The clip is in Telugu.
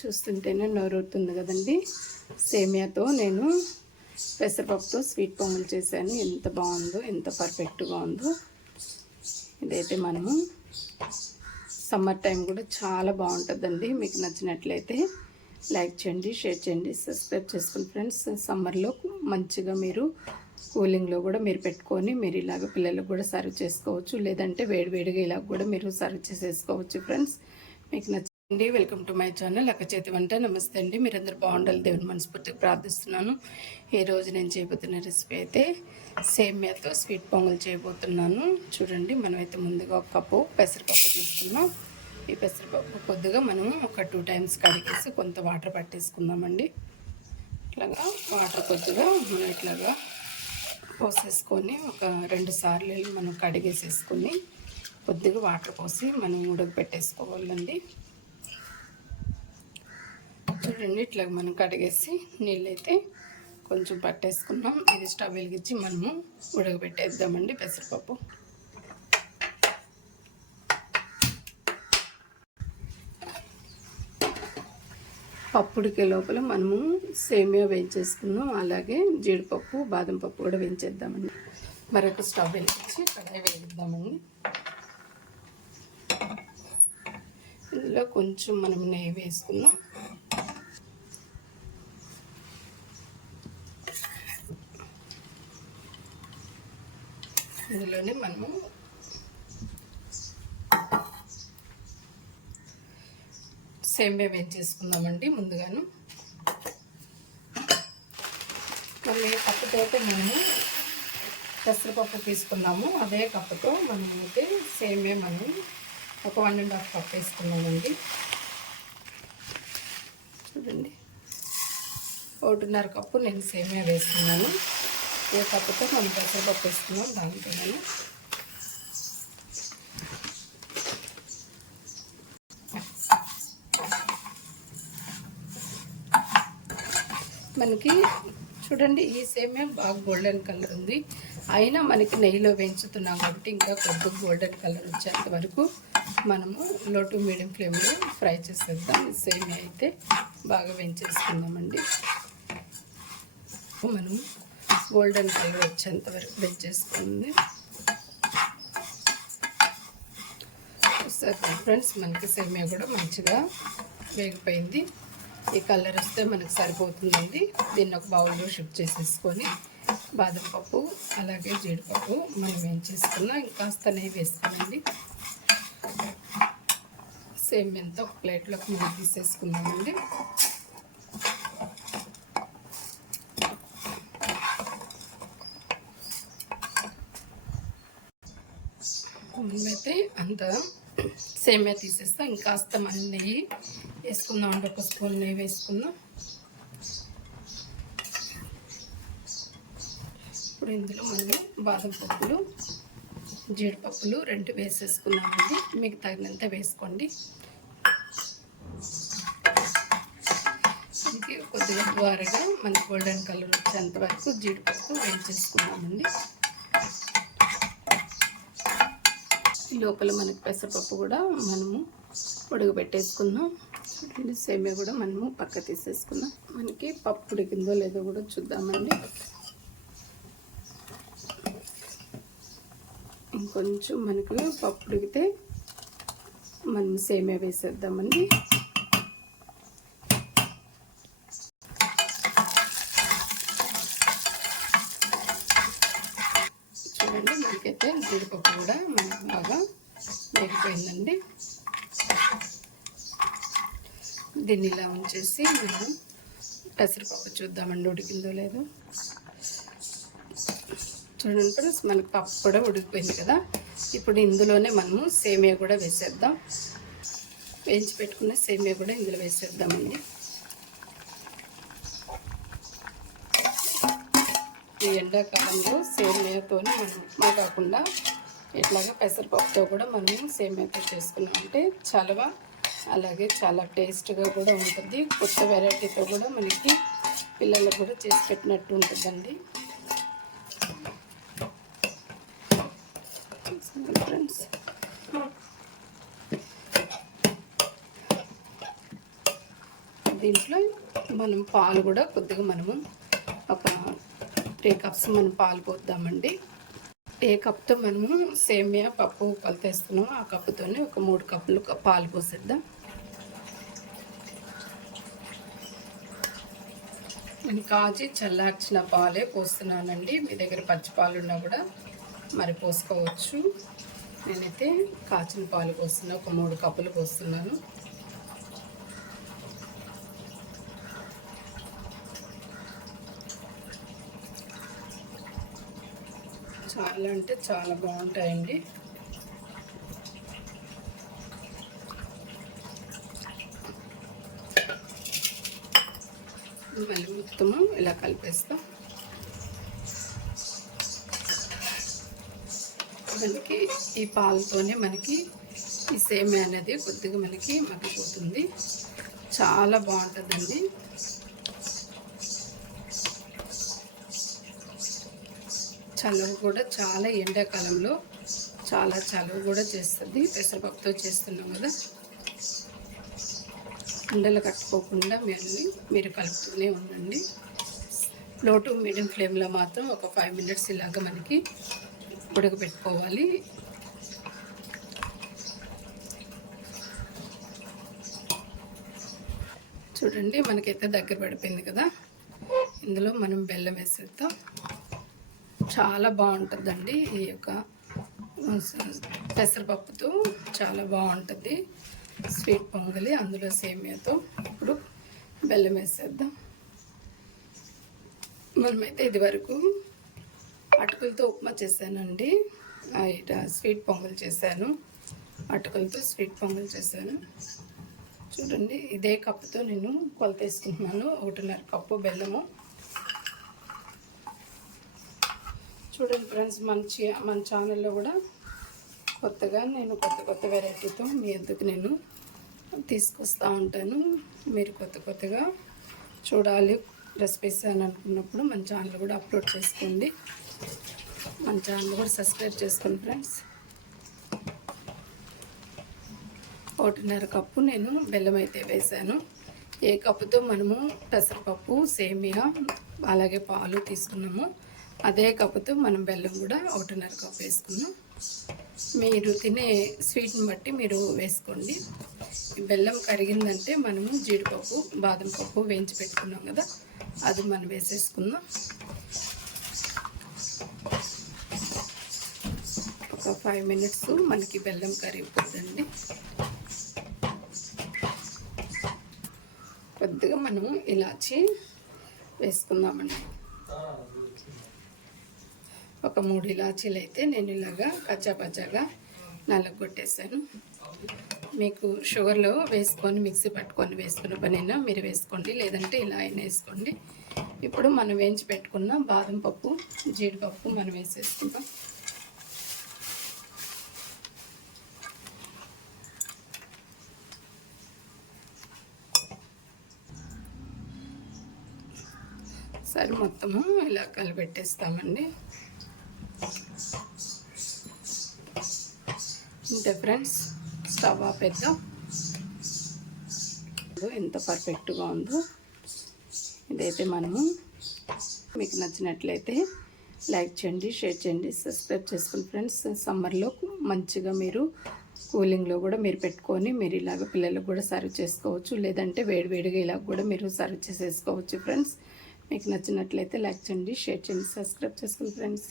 చూస్తుంటేనే నోరూరుతుంది కదండి. సేమియాతో నేను పెసరపప్పుతో స్వీట్ పొంగల్ చేశాను. ఎంత బాగుందో ఎంత పర్ఫెక్ట్గా ఉందో. ఇదైతే మనము సమ్మర్ టైం కూడా చాలా బాగుంటుందండి. మీకు నచ్చినట్లయితే లైక్ చేయండి షేర్ చేయండి సబ్స్క్రైబ్ చేసుకోండి ఫ్రెండ్స్. సమ్మర్లో మంచిగా మీరు కూలింగ్లో కూడా మీరు పెట్టుకొని మీరు ఇలాగ పిల్లలకు కూడా సర్వ్ చేసుకోవచ్చు. లేదంటే వేడివేడిగా ఇలా కూడా మీరు సర్వ్ చేసేసుకోవచ్చు ఫ్రెండ్స్. మీకు అండి. వెల్కమ్ టు మై ఛానల్ అక్క చేతి వంట. నమస్తే అండి. మీరందరూ బాగుండాలి దేవుని మనస్ఫూర్తిగా ప్రార్థిస్తున్నాను. ఈ రోజు నేను చేయబోతున్న రెసిపీ అయితే సేమ్యాతో స్వీట్ పొంగల్ చేయబోతున్నాను. చూడండి మనమైతే ముందుగా ఒక కప్పు పెసరపప్పు తీసుకున్నాం ఈ పెసరపప్పు కొద్దిగా మనం ఒక టూ టైమ్స్ కడిగేసి కొంత వాటర్ పట్టేసుకుందామండి. ఇట్లాగా వాటర్ కొద్దిగా మనం ఇట్లాగా పోసేసుకొని ఒక రెండు సార్లు మనం కడిగేసేసుకుని కొద్దిగా వాటర్ పోసి మనం ఉడకబెట్టేసుకోవాలండి చూడండి ఇట్లా మనం కడిగేసి నీళ్ళైతే కొంచెం పట్టేసుకున్నాం. ఇది స్టవ్ వెలిగించి మనము ఉడకబెట్టేద్దామండి పెసరపప్పు. పప్పుడికే లోపల మనము సేమియా వేయించేసుకున్నాం. అలాగే జీడిపప్పు బాదం పప్పు కూడా వేయించేద్దామండి. మరొక స్టవ్ వెలిగించి కడాయి వేయిద్దామండి. ఇందులో కొంచెం మనం నెయ్యి వేసుకున్నాం. ఇందులోనే మనము సేమియా వేయించేసుకుందామండి ముందుగాను. మళ్ళీ కప్పుతో మనము పెసరపప్పు తీసుకున్నాము. అదే కప్పుతో మనం అయితే సేమియా మనం ఒక వన్ అండ్ హాఫ్ కప్ వేసుకున్నామండి. చూడండి. ఒకటిన్నర కప్పు నేను సేమియా వేసుకున్నాను ఏ పప్పుతో మనం పెసరపప్పు వేసుకున్నాం దాంతో మనకి చూడండి ఈ సేమే బాగా గోల్డెన్ కలర్ ఉంది. అయినా మనకి నెయ్యిలో వేయించుతున్నాం కాబట్టి ఇంకా కొద్దిగా గోల్డెన్ కలర్ వచ్చేంత వరకు మనము లో టు మీడియం ఫ్లేమ్లో ఫ్రై చేసేద్దాం. సేమే అయితే బాగా వేయించేసుకుందామండి. మనం గోల్డెన్ కలర్ వచ్చేంత వరకు వేయించేసుకుంది సరే ఫ్రెండ్స్ మనకి సేమియా కూడా మంచిగా వేగిపోయింది. ఈ కలర్ వస్తే మనకు సరిపోతుందండి. దీన్ని ఒక బౌల్లో షిఫ్ట్ చేసేసుకొని బాదం పప్పు అలాగే జీడిపప్పు మనం ఏం చేసుకున్నాం ఇంకాస్త నెయ్యి వేసుకోనండి సేమ్ ఎంత ఒక ప్లేట్లోకి మనం తీసేసుకున్నామండి ముందైతే అంత సేమియా తీసేస్తాం. ఇంకాస్త మనం నెయ్యి వేసుకుందాం అంటే ఒక స్పూన్ నెయ్యి వేసుకుందాం. ఇప్పుడు ఇందులో మనం బాదం పప్పులు జీడిపప్పులు రెండు వేసేసుకున్నామండి. మీకు తగినంత వేసుకోండి. ఇది కొద్దిగా ద్వారగా మన గోల్డెన్ కలర్ వచ్చేంత వరకు జీడిపప్పు వేయించేసుకున్నామండి ఈ లోపల మనకి పెసరపప్పు కూడా మనము ఉడకబెట్టేసుకుందాం చూడండి సేమియా కూడా మనము పక్క తీసేసుకుందాం. మనకి పప్పు ఉడికిందో లేదో కూడా చూద్దామండి. ఇంకొంచెం మనకి పప్పు ఉడికితే మనం సేమియా వేసేద్దామండి. అయితే జీడిపప్పు కూడా మనకు బాగా వేగిపోయిందండి. దీన్ని ఇలా ఉంచేసి మనం పెసరపప్పు చూద్దామండి ఉడికిందో లేదో. చూడండి ఫ్రెండ్స్ మనకి పప్పు కూడా ఉడికిపోయింది కదా. ఇప్పుడు ఇందులోనే మనము సేమియా కూడా వేసేద్దాం. వేయించి పెట్టుకున్న సేమియా కూడా ఇందులో వేసేద్దామండి. ఈ ఎండాకాలంలో సేమియాతో మనం ఉప్మా కాకుండా ఇట్లాగా పెసరపప్పుతో కూడా మనం సేమియాతో చేసుకున్నామంటే చలవ అలాగే చాలా టేస్ట్గా కూడా ఉంటుంది. కొత్త వెరైటీతో కూడా మనకి పిల్లలకు కూడా చేసి పెట్టినట్టు ఉంటుందండి. ఫ్రెండ్స్? దీంట్లో మనం పాలు కూడా కొద్దిగా మనము త్రీ కప్స్ మనం పాలు పోద్దామండి. ఏ కప్తో మనము సేమియా పప్పు కలితేస్తున్నామో ఆ కప్పుతోనే ఒక మూడు కప్పులు పాలు పోసేద్దాం. నేను కాచి చల్లార్చిన పాలే పోస్తున్నానండి. మీ దగ్గర పచ్చి పాలు ఉన్నా కూడా మరి పోసుకోవచ్చు. నేనైతే కాచిన పాలు పోస్తున్నా ఒక మూడు కప్పులు పోస్తున్నాను. చాలా అంటే చాలా బాగుంటాయండి. మళ్ళీ మొత్తము ఇలా కలిపేస్తాం. మనకి ఈ పాలతోనే మనకి ఈ సేమే అనేది కొద్దిగా మనకి మగ్గిపోతుంది. చాలా బాగుంటుందండి. చలువ కూడా చాలా ఎండాకాలంలో చాలా చలువ కూడా చేస్తుంది. పెసరపప్పుతో చేస్తున్నాం కదా. ఉండలు కట్టుకోకుండా మీరు మీరు కలుపుతూనే ఉండండి. లో టు మీడియం ఫ్లేమ్లో మాత్రం ఒక ఫైవ్ మినిట్స్ ఇలాగ మనకి ఉడకబెట్టుకోవాలి. చూడండి మనకైతే దగ్గర పడిపోయింది కదా. ఇందులో మనం బెల్లం వేసేద్దాం. చాలా బాగుంటుందండి ఈ యొక్క పెసరపప్పుతో చాలా బాగుంటుంది. స్వీట్ పొంగలి అందులో సేమియాతో. ఇప్పుడు బెల్లం వేసేద్దాం. మనమైతే ఇది వరకు అటుకులతో ఉప్మా చేశానండి. ఇట స్వీట్ పొంగల్ చేశాను. అటుకులతో స్వీట్ పొంగల్ చేశాను. చూడండి ఇదే కప్పుతో నేను కొలత వేసుకుంటున్నాను ఒకటిన్నర కప్పు బెల్లము. చూడండి ఫ్రెండ్స్ మంచి మన ఛానల్లో కూడా కొత్తగా నేను కొత్త కొత్త వెరైటీతో మీ ఎందుకు నేను తీసుకొస్తూ ఉంటాను. మీరు కొత్త కొత్తగా చూడాలి రెసిపీస్ అని అనుకున్నప్పుడు మన ఛానల్ కూడా అప్లోడ్ చేసుకోండి. మన ఛానల్ కూడా సబ్స్క్రైబ్ చేసుకోండి ఫ్రెండ్స్. ఒకటిన్నర కప్పు నేను బెల్లం అయితే వేసాను. ఏ కప్పుతో మనము పెసరపప్పు సేమియా అలాగే పాలు తీసుకున్నాము. అదే కప్పుతో మనం బెల్లం కూడా ఒకటిన్నర కప్పు వేసుకున్నాం. మీరు తినే స్వీట్ని బట్టి మీరు వేసుకోండి. బెల్లం కరిగిందంటే మనము జీడిపప్పు బాదం పప్పు వేయించి పెట్టుకున్నాం కదా అది మనం వేసేసుకుందాం. ఒక ఫైవ్ మినిట్స్ మనకి బెల్లం కరిగిపోతుందండి. కొద్దిగా మనము ఇలాచి వేసుకుందామండి. ఒక మూడు ఇలాచీలు అయితే నేను ఇలాగా కచ్చా పచ్చాగా నల్లగొట్టేసాను మీకు షుగర్లో వేసుకొని మిక్సీ పట్టుకొని వేసుకున్న పనైనా మీరు వేసుకోండి. లేదంటే ఇలా అయినా వేసుకోండి. ఇప్పుడు మనం వేయించి పెట్టుకున్న బాదం పప్పు జీడిపప్పు మనం వేసేసుకుంటాం సరే మొత్తము ఇలా కలిపెట్టేస్తామండి. ఇంతే ఫ్రెండ్స్ స్టవ్ ఆపేద్దాం ఎంత పర్ఫెక్ట్గా ఉందో. ఇదైతే మనము మీకు నచ్చినట్లయితే లైక్ చేయండి షేర్ చేయండి సబ్స్క్రైబ్ చేసుకోండి ఫ్రెండ్స్. సమ్మర్లో మంచిగా మీరు కూలింగ్లో కూడా మీరు పెట్టుకొని మీరు ఇలాగ పిల్లలకు కూడా సర్వ్ చేసుకోవచ్చు. లేదంటే వేడివేడిగా ఇలా కూడా మీరు సర్వ్ చేసేసుకోవచ్చు ఫ్రెండ్స్. మీకు నచ్చినట్లయితే లైక్ చేయండి షేర్ చేయండి సబ్స్క్రైబ్ చేసుకోండి ఫ్రెండ్స్.